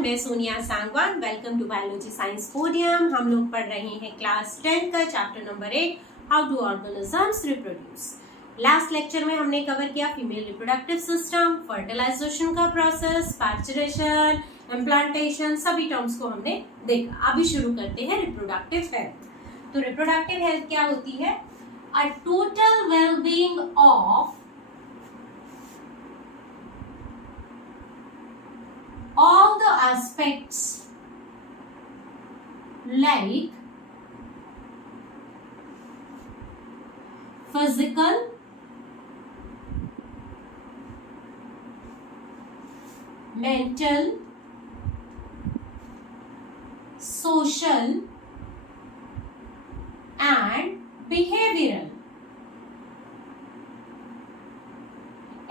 Everyone, मैं Sonia Sangwan. Welcome to biology science podium. हम लोग पढ़ रहे हैं क्लास 10 का chapter number 8, how do organisms reproduce. Last lecture में हमने कवर किया फीमेल रिप्रोडक्टिव सिस्टम, फर्टिलाइजेशन का प्रोसेस, पैचुरेशन, इम्प्लांटेशन, सभी टर्म्स को हमने देखा। अभी शुरू करते हैं रिप्रोडक्टिव हेल्थ। तो रिप्रोडक्टिव हेल्थ क्या होती है? A total wellbeing of all the aspects like physical, mental, social and behavioral.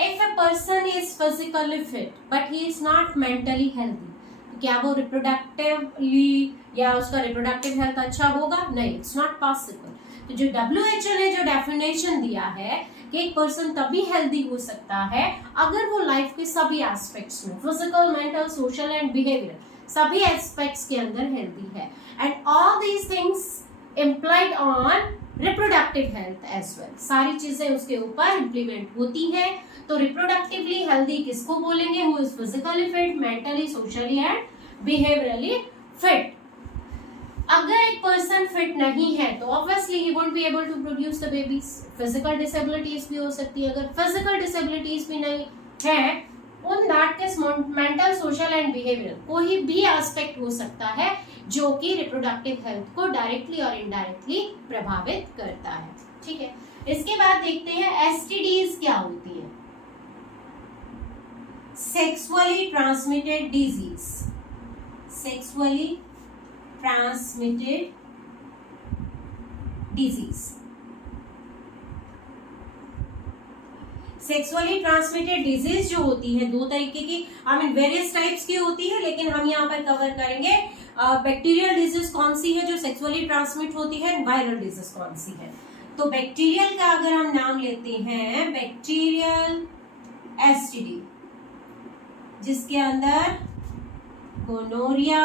If a person is physically fit but he is not mentally healthy, तो क्या वो रिप्रोडक्टिवली या उसका रिप्रोडक्टिव हेल्थ अच्छा होगा? नहीं, इट्स नॉट पॉसिबल। तो जो WHO ने जो डेफिनेशन दिया है कि एक पर्सन तभी हेल्दी हो सकता है अगर वो लाइफ के सभी एस्पेक्ट्स में, physical, mental, social and behaviour, सभी एस्पेक्ट्स के अंदर हेल्दी है। And all these things implied on reproductive health as well. सारी चीजें उसके ऊपर इम्प्लीमेंट होती है। तो रिप्रोडक्टिवली हेल्दी किसको बोलेंगे? Who is physically fit, mentally, socially and behaviourally fit. अगर एक पर्सन फिट नहीं है तो obviously he won't be able to produce the babies. Physical disabilities भी हो सकती है। अगर फिजिकल डिसेबिलिटीज भी नहीं है, उन that case mental, social and behaviour कोई भी एस्पेक्ट हो सकता है जो कि रिप्रोडक्टिव हेल्थ को डायरेक्टली और इनडायरेक्टली प्रभावित करता है। ठीक है, इसके बाद देखते हैं एसटीडीज क्या होती है। Sexually transmitted disease, sexually transmitted disease. Sexually transmitted disease जो होती है दो तरीके की, आई मीन वेरियस टाइप्स की होती है, लेकिन हम यहाँ पर कवर करेंगे बैक्टीरियल डिजीज कौन सी है जो सेक्सुअली ट्रांसमिट होती है, वायरल डिजीज कौन सी है। तो बैक्टीरियल का अगर हम नाम लेते हैं, बैक्टीरियल एसटीडी, जिसके अंदर गोनोरिया,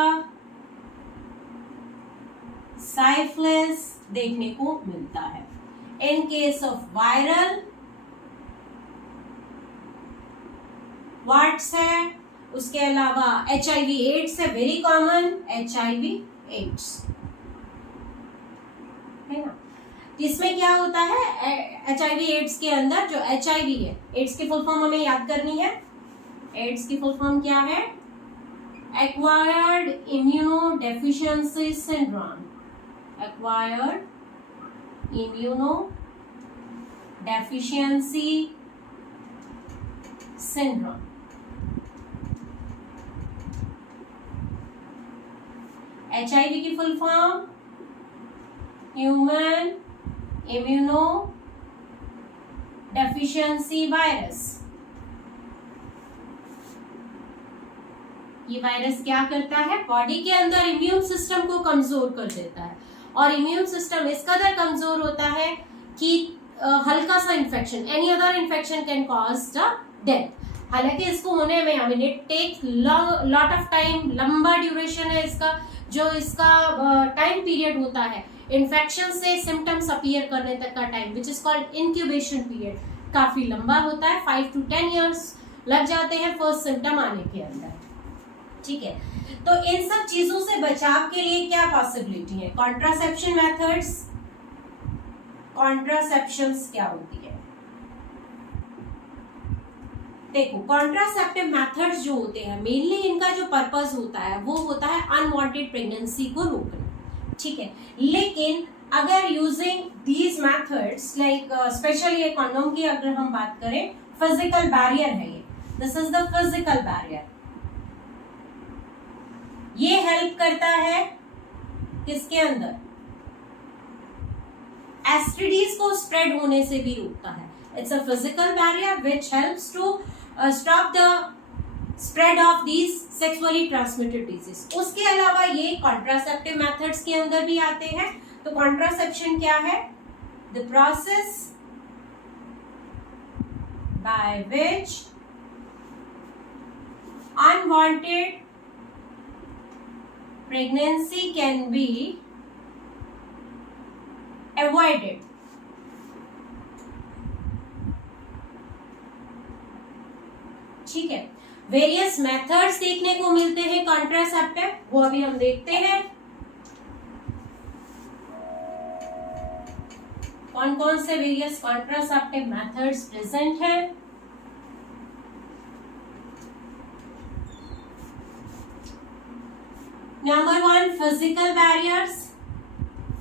साइफिलिस देखने को मिलता है। In case of viral warts है, उसके अलावा HIV एड्स है, वेरी कॉमन HIV एड्स है ना। इसमें क्या होता है? HIV एड्स के अंदर जो HIV है, एड्स की फुल फॉर्म हमें याद करनी है। एड्स की फुल फॉर्म क्या है? Acquired immuno deficiency syndrome. Acquired immuno deficiency syndrome. HIV की full form human immuno deficiency virus. ये वायरस क्या करता है? बॉडी के अंदर इम्यून सिस्टम को कमजोर कर देता है, और इम्यून सिस्टम इस कदर कमजोर होता है कि हल्का सा infection, any other infection can cause the death. हालांकि इसको होने में, I mean it take lot of time, लंबा ड्यूरेशन है इसका, जो इसका टाइम पीरियड होता है इन्फेक्शन से सिम्टम्स अपीयर करने तक का time, which is called incubation period, काफी लंबा होता है। 5 to 10 years लग जाते हैं फर्स्ट सिम्टम आने के अंदर। ठीक है, तो इन सब चीजों से बचाव के लिए क्या पॉसिबिलिटी है? Contraception methods. कॉन्ट्रासेप्शंस क्या होती है? देखो, कॉन्ट्रासेप्टिव मेथड्स जो होते हैं, मेनली इनका जो पर्पस होता है वो होता है अनवांटेड प्रेगनेंसी को रोकना। ठीक है, लेकिन अगर using these methods like specially condom की अगर हम बात करें, फिजिकल बैरियर है ये, this is the physical barrier. ये हेल्प करता है किसके अंदर? एसटीडीज को स्प्रेड होने से भी रोकता है। It's a physical barrier which helps to stop the spread of these sexually transmitted disease. उसके अलावा ये कॉन्ट्रासेप्टिव मेथड्स के अंदर भी आते हैं। तो कॉन्ट्रासेप्शन क्या है? The process by which unwanted pregnancy can be avoided. ठीक है, वेरियस मेथड्स देखने को मिलते हैं कॉन्ट्रासेप्टिव, वो अभी हम देखते हैं कौन कौन से वेरियस कॉन्ट्रासेप्टिव मेथड्स प्रेजेंट हैं। Number 1, physical barriers.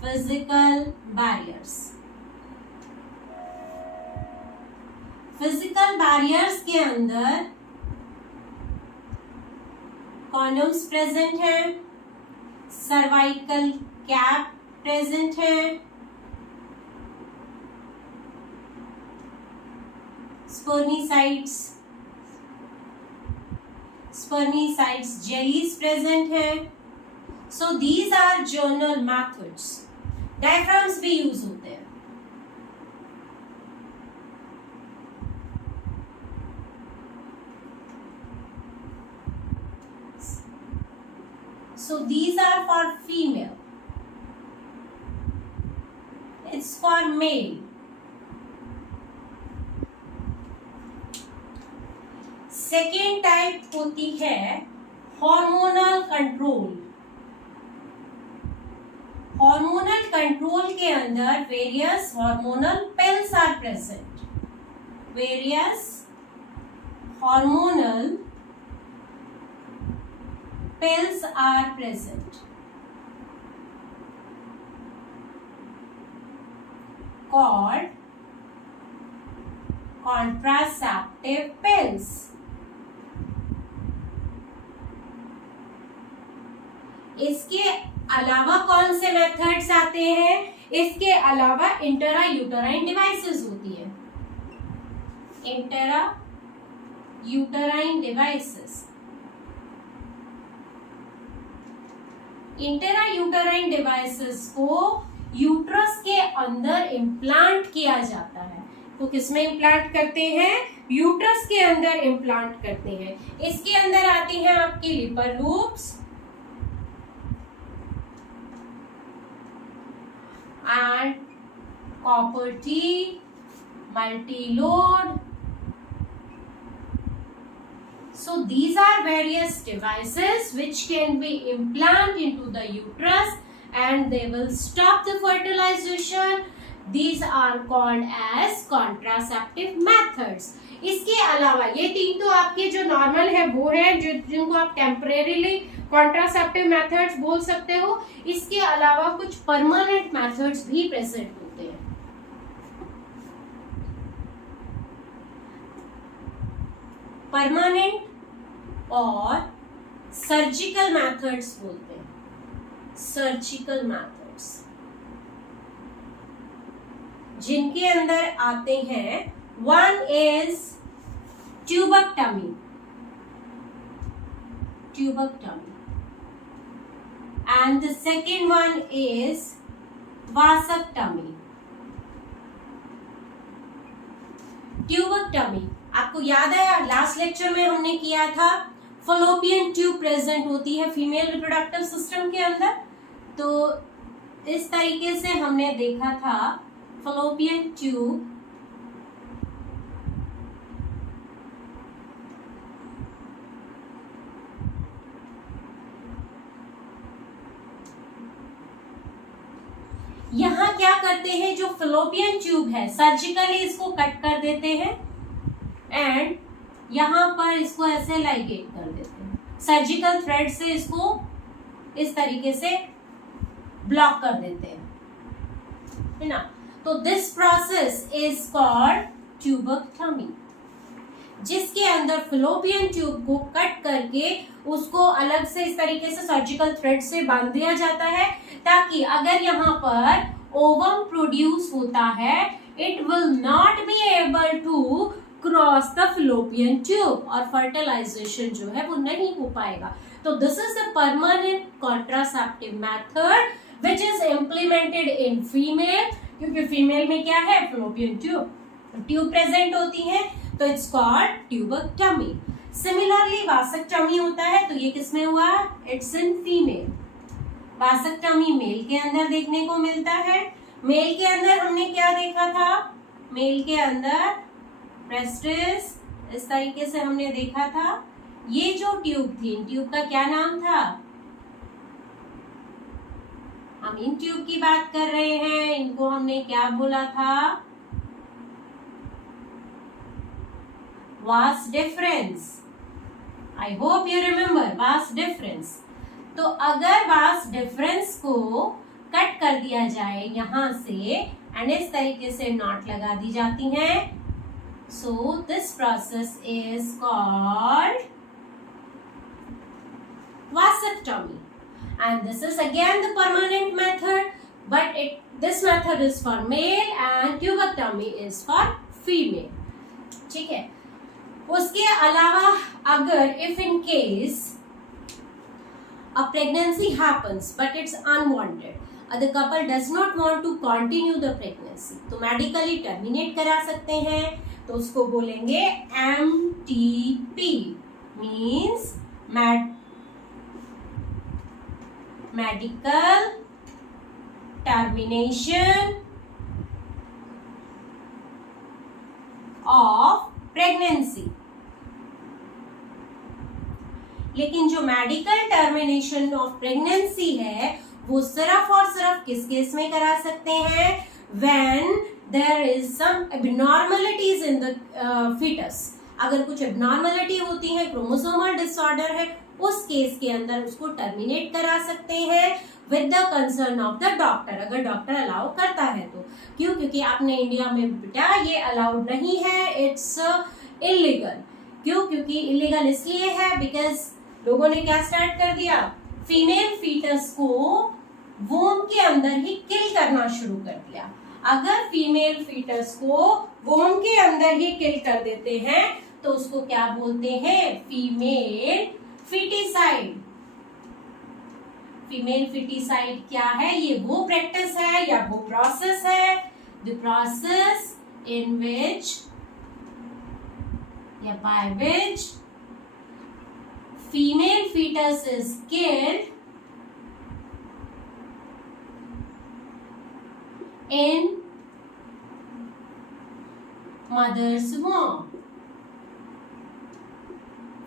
Physical barriers, physical barriers के अंदर कॉन्डोम्स प्रेजेंट हैं, सर्वाइकल कैप प्रेजेंट है, स्पर्मिसाइड्स जेलीज प्रेजेंट है। So these are general methods. Diaphragms भी यूज होते हैं। So these are for female. It's for male. Second type होती है हार्मोनल कंट्रोल। हार्मोनल कंट्रोल के अंदर various hormonal pills are present. Various hormonal pills are present, called contraceptive pills. इसके अलावा कौन से मेथड्स आते हैं? इसके अलावा इंट्रा यूटराइन डिवाइसेस होती है। Intra uterine devices, intra uterine devices को यूट्रस के अंदर इम्प्लांट किया जाता है। तो किसमें इम्प्लांट करते हैं? यूट्रस के अंदर इम्प्लांट करते हैं। इसके अंदर आती हैं आपकी Lippes loops and copper T, multiload. So these are various devices which can be implanted into the uterus and they will stop the fertilization. These are called as contraceptive methods. इसके अलावा ये तीन तो आपके जो नॉर्मल है वो है जिनको आप टेम्परेरीली कॉन्ट्रासेप्टिव मेथड्स बोल सकते हो। इसके अलावा कुछ परमानेंट मेथड्स भी प्रेजेंट होते हैं। परमानेंट और सर्जिकल मेथड्स बोलते हैं। सर्जिकल मेथड्स जिनके अंदर आते हैं, one is tubectomy and the second one is vasectomy. Tubectomy आपको याद है लास्ट लेक्चर में हमने किया था, फलोपियन ट्यूब प्रेजेंट होती है फीमेल रिप्रोडक्टिव सिस्टम के अंदर। तो इस तरीके से हमने देखा था फलोपियन ट्यूब यहाँ क्या करते हैं, जो फलोपियन ट्यूब है सर्जिकली इसको कट कर देते हैं एंड यहाँ पर इसको ऐसे लाइगेट कर देते हैं। सर्जिकल थ्रेड से इसको इस तरीके से ब्लॉक कर देते हैं, है ना। तो this process is called tubectomy, जिसके अंदर फलोपियन ट्यूब को कट करके उसको अलग से इस तरीके से सर्जिकल थ्रेड से बांध दिया जाता है, ताकि अगर यहाँ पर ओवम प्रोड्यूस होता है it will not be able to cross the fallopian tube और फर्टिलाइजेशन जो है वो नहीं हो पाएगा। तो this is the permanent contraceptive method which is implemented in female, क्योंकि फीमेल में क्या है, फलोपियन ट्यूब प्रेजेंट होती है, तो it's called tubectomy. Similarly vasectomy होता है, तो ये किसमें हुआ, it's in female. Vasectomy male के अंदर देखने को मिलता है। मेल के अंदर हमने क्या देखा था? मेल के अंदर प्रेस्टिस इस तरीके से हमने देखा था। ये जो ट्यूब थी, इन ट्यूब का क्या नाम था? हम इन ट्यूब की बात कर रहे हैं, इनको हमने क्या बोला था? Vas deferens. I hope you remember vas deferens. तो अगर वास डिफरेंस को कट कर दिया जाए यहां से एंड इस तरीके से नॉट लगा दी जाती हैं, so this process is called vasectomy, and this is again the permanent method, but this method is for male and tubectomy is for female. ठीक है। उसके अलावा अगर if in case a pregnancy happens but it's unwanted, the couple does not want to continue the pregnancy, तो medically terminate करा सकते हैं। तो उसको बोलेंगे MTP, means medical termination of pregnancy। लेकिन जो मेडिकल टर्मिनेशन ऑफ प्रेगनेंसी है वो सिर्फ और सिर्फ किस केस में करा सकते हैं? When there is some abnormalities in the foetus. अगर कुछ एबनॉर्मलिटी होती है, क्रोमोसोमल डिसऑर्डर है, उस केस के अंदर उसको टर्मिनेट करा सकते हैं with the concern of the doctor, अगर डॉक्टर अलाउ करता है तो। क्यों? क्योंकि अपने इंडिया में बेटा ये अलाउड नहीं है, इट्स इलीगल। क्यों? क्योंकि इलीगल इसलिए है बिकॉज लोगों ने क्या स्टार्ट कर दिया? फीमेल फीटस को वोम के अंदर ही किल करना शुरू कर दिया। अगर फीमेल फीटस को वोम के अंदर ही किल कर देते हैं तो उसको क्या बोलते हैं? Female foeticide. फीमेल फीटिसाइड क्या है? ये वो प्रैक्टिस है या वो प्रोसेस है, द प्रोसेस इन विच या by which female fetus is killed in mother's womb।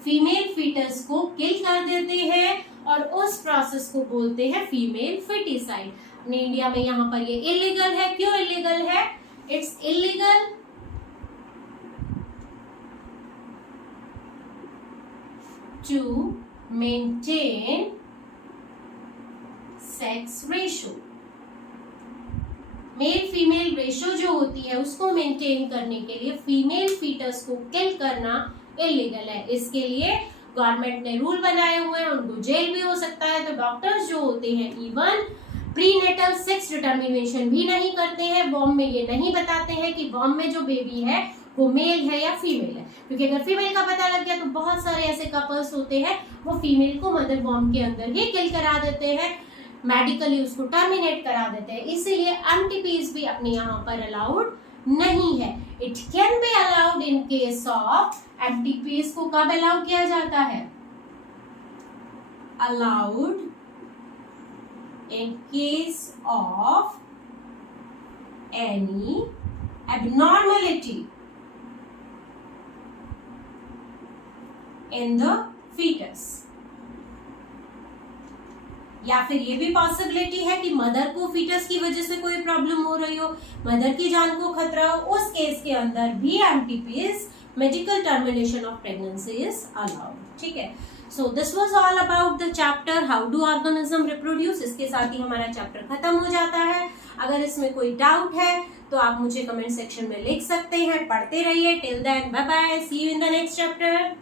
Female foetus को किल कर देते हैं और उस प्रोसेस को बोलते हैं फीमेल फीटिसाइड। अपने इंडिया में यहाँ पर ये इलीगल है। क्यों इलीगल है? It's illegal to maintain sex ratio। Male female ratio जो होती है उसको मेंटेन करने के लिए फीमेल फीटस को किल करना इलीगल है। इसके लिए गवर्नमेंट ने रूल बनाए हुए हैं, उनको जेल भी हो सकता है। तो डॉक्टर्स जो होते हैं इवन प्रीनेटल सेक्स डिटर्मिनेशन भी नहीं करते हैं। वॉम में ये नहीं बताते हैं कि वॉम में जो बेबी है वो मेल है या फीमेल है, क्योंकि अगर फीमेल का पता लग गया तो बहुत सारे ऐसे कपल्स होते हैं वो फीमेल को मदर वॉम के अंदर ही किल करा देते हैं, मेडिकली उसको टर्मिनेट करा देते हैं। इसीलिए एमटीपीज भी अपने यहाँ पर अलाउड नहीं है। It can be allowed in case of MTPs को कब अलाउ किया जाता है? Allowed in case of any abnormality in the fetus। या फिर ये भी पॉसिबिलिटी है कि मदर को फीटस की वजह से कोई प्रॉब्लम हो रही हो, मदर की जान को खतरा हो, उस केस के अंदर भी MTPs medical termination of pregnancy is allowed. ठीक है। So this was all about the chapter how do organism reproduce. इसके साथ ही हमारा चैप्टर खत्म हो जाता है। अगर इसमें कोई डाउट है तो आप मुझे कमेंट सेक्शन में लिख सकते हैं। पढ़ते रहिए। Till then bye bye, see you in the next chapter.